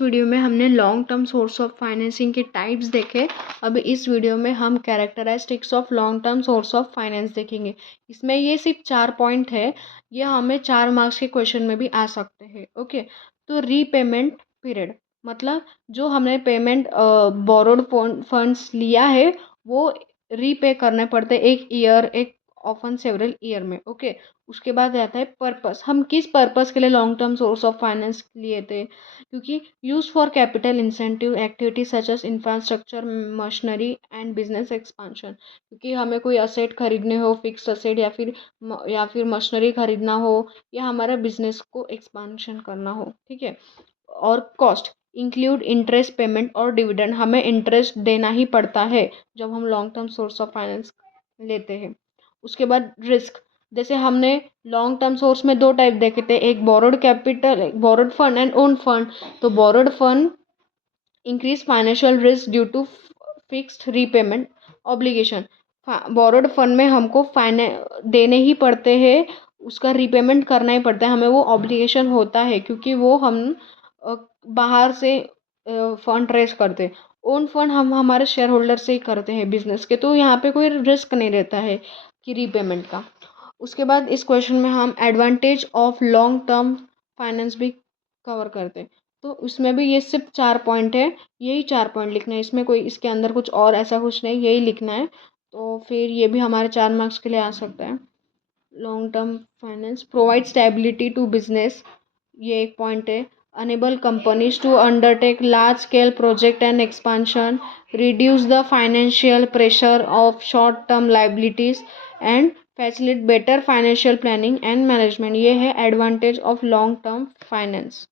Video में हमने long term source of financing के टाइप्स देखे। अब इस वीडियो में हम characteristics of long term source of finance देखेंगे। इसमें ये सिर्फ 4 पॉइंट है, ये हमें 4 मार्क्स के क्वेश्चन में भी आ सकते हैं। ओके, तो रीपेमेंट पीरियड मतलब जो हमने पेमेंट बोरोड फंड्स लिया है वो रीपे करने पड़ते एक ईयर, एक ऑफन सेवरल ईयर में। ओके, उसके बाद आता है पर्पस, हम किस पर्पस के लिए long term source of finance लिए थे। क्योंकि use for capital incentive activity such as infrastructure, machinery and business expansion, क्योंकि हमें कोई असेट खरीदने हो, फिक्स असेट या फिर मशीनरी खरीदना हो, या हमारा बिजनेस को एक्सपांशन करना हो। ठीक है। और कॉस्ट इंक्लूड इंटरेस्ट पेमेंट और डिविडेंड, हमें इंटरेस्ट देना ही पड़ता है जब हम long term source of finance लेते हैं। उसके बाद रिस्क, जैसे हमने लॉन्ग टर्म सोर्स में 2 टाइप देखे थे, एक borrowed capital, borrowed fund and own fund. तो borrowed fund increase financial risk due to fixed repayment obligation. Borrowed fund में हमको देने ही पड़ते हैं, उसका रीपेमेंट करना ही पड़ता है, हमें वो ऑब्लिगेशन होता है क्योंकि वो हम बाहर से फंड रेज करते हैं। ओन फंड हम हमारे शेयर होल्डर से ही करते हैं बिजनेस के, तो यहाँ पे कोई रिस्क नहीं रहता है कि रीपेमेंट का। उसके बाद इस क्वेश्चन में हम advantage of long term finance भी कवर करते हैं। तो उसमें भी ये सिर्फ 4 पॉइंट है, यही 4 पॉइंट लिखना है, इसमें कोई इसके अंदर कुछ और ऐसा कुछ नहीं, यही लिखना है। तो फिर ये भी हमारे 4 मार्क्स के लिए आ सकता है। Long term finance provide stability to business, ये एक पॉइंट है। Enable companies to undertake large scale project and expansion, reduce the financial pressure of short term liabilities and facilitate better financial planning and management, ये है advantage of long term finance.